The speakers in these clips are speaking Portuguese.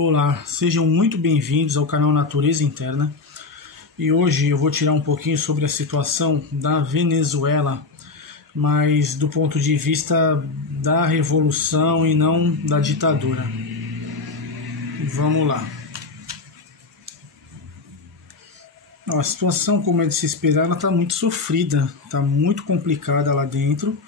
Olá, sejam muito bem-vindos ao canal Natureza Interna. E hoje eu vou tirar um pouquinho sobre a situação da Venezuela, mas do ponto de vista da revolução e não da ditadura. Vamos lá. A situação, como é de se esperar, ela está muito sofrida, está muito complicada lá dentro.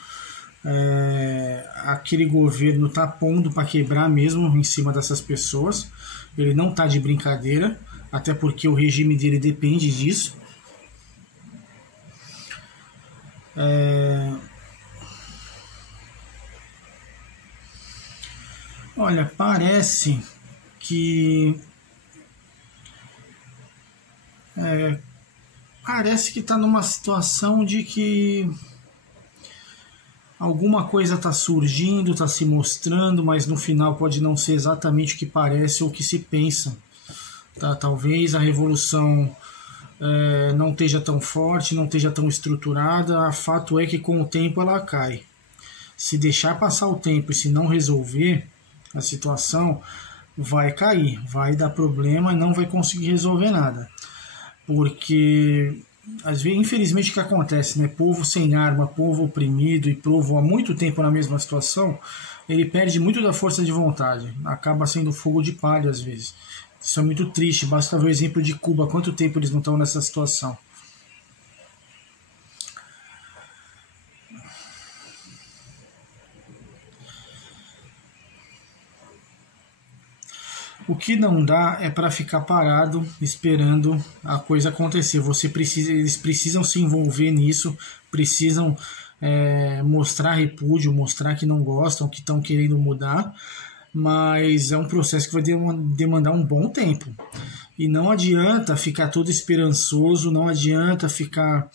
Aquele governo está pondo para quebrar mesmo em cima dessas pessoas. Ele não está de brincadeira, até porque o regime dele depende disso. Olha, parece que está numa situação de que alguma coisa está surgindo, está se mostrando, mas no final pode não ser exatamente o que parece ou o que se pensa. Tá? Talvez a revolução não esteja tão forte, não esteja tão estruturada. O fato é que com o tempo ela cai. Se deixar passar o tempo e se não resolver a situação, vai cair, vai dar problema e não vai conseguir resolver nada. Porque às vezes, infelizmente, o que acontece, né? Povo sem arma, povo oprimido e povo há muito tempo na mesma situação, ele perde muito da força de vontade, acaba sendo fogo de palha às vezes. Isso é muito triste, basta ver o exemplo de Cuba, quanto tempo eles não estão nessa situação. O que não dá é para ficar parado esperando a coisa acontecer. Eles precisam se envolver nisso, precisam mostrar repúdio, mostrar que não gostam, que estão querendo mudar, mas é um processo que vai demandar um bom tempo. E não adianta ficar todo esperançoso, não adianta ficar,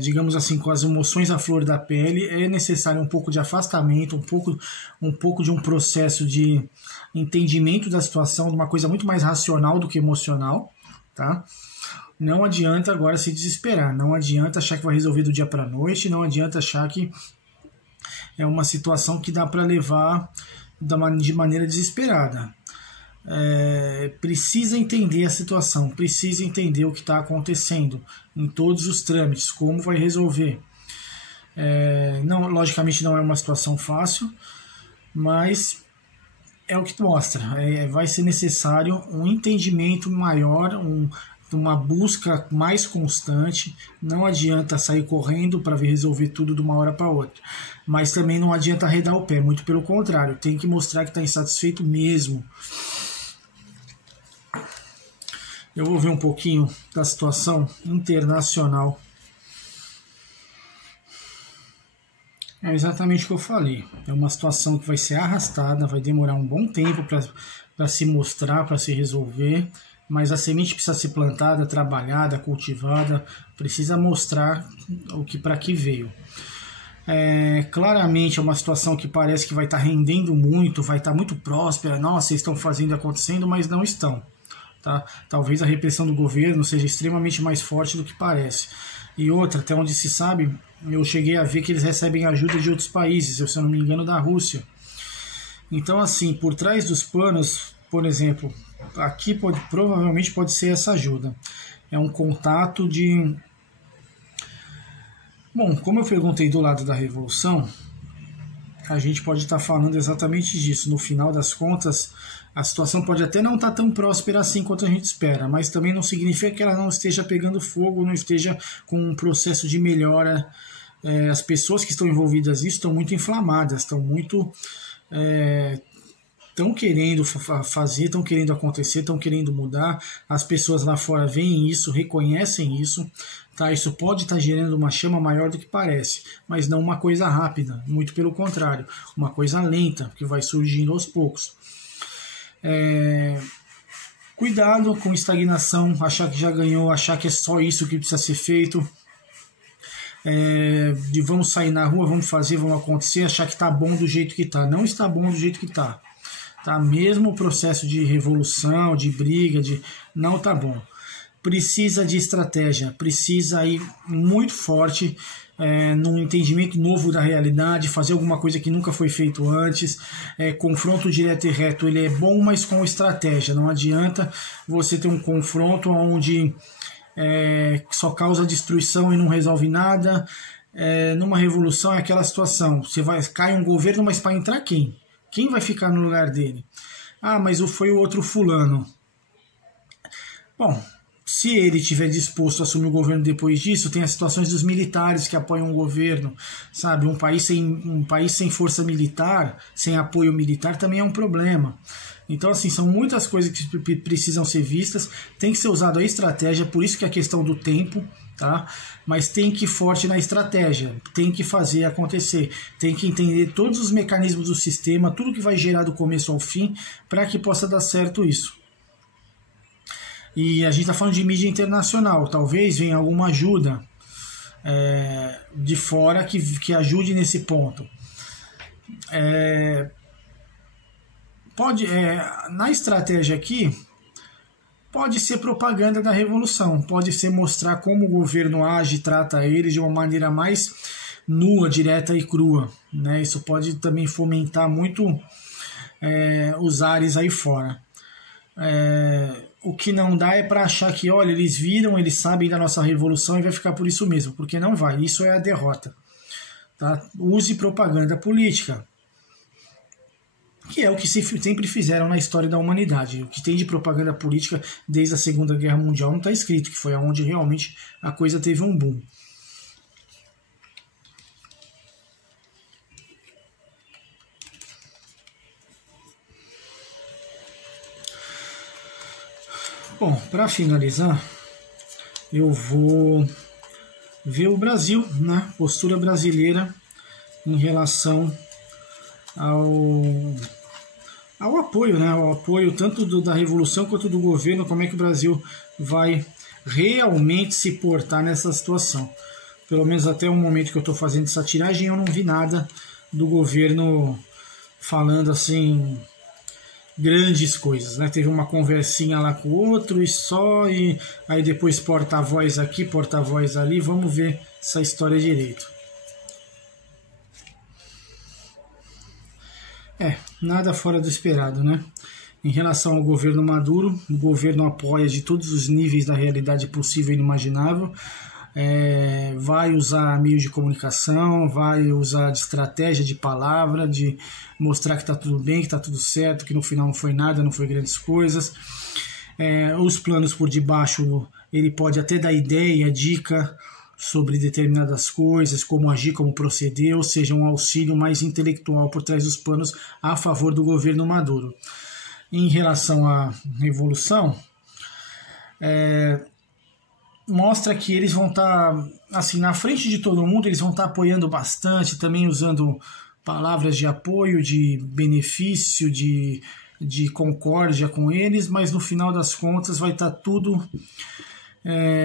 digamos assim, com as emoções à flor da pele. É necessário um pouco de afastamento, um pouco de um processo de entendimento da situação, de uma coisa muito mais racional do que emocional, tá? Não adianta agora se desesperar, não adianta achar que vai resolver do dia para a noite, não adianta achar que é uma situação que dá para levar de maneira desesperada. Precisa entender a situação, precisa entender o que está acontecendo em todos os trâmites, como vai resolver. Não, logicamente não é uma situação fácil, mas é o que mostra. Vai ser necessário um entendimento maior, uma busca mais constante. Não adianta sair correndo para resolver tudo de uma hora para outra, mas também não adianta arredar o pé, muito pelo contrário, tem que mostrar que está insatisfeito mesmo. Eu vou ver um pouquinho da situação internacional. É exatamente o que eu falei. É uma situação que vai ser arrastada, vai demorar um bom tempo para se mostrar, para se resolver, mas a semente precisa ser plantada, trabalhada, cultivada, precisa mostrar para que veio. Claramente é uma situação que parece que vai estar rendendo muito, vai estar muito próspera. Nossa, vocês estão fazendo acontecendo, mas não estão. Tá? Talvez a repressão do governo seja extremamente mais forte do que parece. E outra, até onde se sabe, eu cheguei a ver que eles recebem ajuda de outros países, se eu não me engano, da Rússia. Então, assim, por trás dos panos, por exemplo, aqui provavelmente pode ser essa ajuda. É um contato de... Bom, como eu perguntei do lado da revolução, a gente pode estar falando exatamente disso. No final das contas, a situação pode até não estar tão próspera assim quanto a gente espera, mas também não significa que ela não esteja pegando fogo, não esteja com um processo de melhora. As pessoas que estão envolvidas nisso estão muito inflamadas, estão querendo fazer, estão querendo acontecer, estão querendo mudar. As pessoas lá fora veem isso, reconhecem isso. Tá? Isso pode estar gerando uma chama maior do que parece, mas não uma coisa rápida, muito pelo contrário, uma coisa lenta, que vai surgindo aos poucos. Cuidado com estagnação, achar que já ganhou, achar que é só isso que precisa ser feito. De vamos sair na rua, vamos fazer, vamos acontecer, achar que está bom do jeito que está. Não está bom do jeito que está. Tá? Mesmo o processo de revolução, de briga, não está bom. precisa de estratégia, precisa ir muito forte num entendimento novo da realidade, fazer alguma coisa que nunca foi feito antes. Confronto direto e reto ele é bom, mas com estratégia. Não adianta você ter um confronto onde só causa destruição e não resolve nada. Numa revolução é aquela situação, cai um governo, mas para entrar quem? Quem vai ficar no lugar dele? Ah, mas foi o outro fulano. Bom, se ele estiver disposto a assumir o governo depois disso, tem as situações dos militares que apoiam o governo, sabe? Um país sem força militar, sem apoio militar, também é um problema. Então, assim, são muitas coisas que precisam ser vistas, tem que ser usada a estratégia, por isso que é a questão do tempo, tá? Mas tem que ir forte na estratégia, tem que fazer acontecer, tem que entender todos os mecanismos do sistema, tudo que vai gerar do começo ao fim, para que possa dar certo isso. E a gente está falando de mídia internacional, talvez venha alguma ajuda de fora que ajude nesse ponto. Na estratégia aqui, pode ser propaganda da revolução, pode ser mostrar como o governo age e trata eles de uma maneira mais nua, direta e crua, né? Isso pode também fomentar muito os ares aí fora. O que não dá é para achar que, olha, eles viram, eles sabem da nossa revolução e vai ficar por isso mesmo, porque não vai, isso é a derrota. Tá? Use propaganda política, que é o que sempre fizeram na história da humanidade. O que tem de propaganda política desde a Segunda Guerra Mundial não está escrito, que foi onde realmente a coisa teve um boom. Bom, para finalizar, eu vou ver o Brasil, né? Postura brasileira em relação ao apoio, né? O apoio tanto da revolução quanto do governo, como é que o Brasil vai realmente se portar nessa situação. Pelo menos até o momento que eu estou fazendo essa tiragem, eu não vi nada do governo falando assim grandes coisas, né? Teve uma conversinha lá com o outro e só, e aí depois porta-voz aqui, porta-voz ali. Vamos ver essa história direito. Nada fora do esperado, né? Em relação ao governo Maduro, o governo apoia de todos os níveis da realidade possível e inimaginável. Vai usar meios de comunicação, vai usar de estratégia, de palavra, de mostrar que está tudo bem, que está tudo certo, que no final não foi nada, não foi grandes coisas. Os planos por debaixo, ele pode até dar ideia, dica sobre determinadas coisas, como agir, como proceder, ou seja, um auxílio mais intelectual por trás dos panos a favor do governo Maduro. Em relação à revolução, mostra que eles vão estar assim, na frente de todo mundo, eles vão estar apoiando bastante, também usando palavras de apoio, de benefício, de concórdia com eles, mas no final das contas vai estar tudo,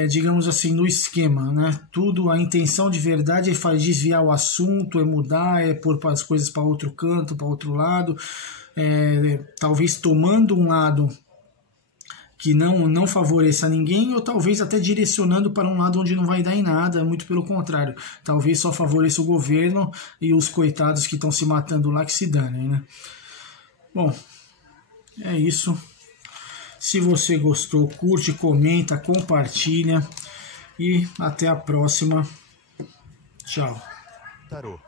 digamos assim, no esquema, né? Tudo, a intenção de verdade é desviar o assunto, é mudar, é pôr as coisas para outro canto, para outro lado, talvez tomando um lado que não favoreça ninguém, ou talvez até direcionando para um lado onde não vai dar em nada, muito pelo contrário, talvez só favoreça o governo e os coitados que estão se matando lá que se danem, né? Bom, é isso. Se você gostou, curte, comenta, compartilha e até a próxima. Tchau. Tarô.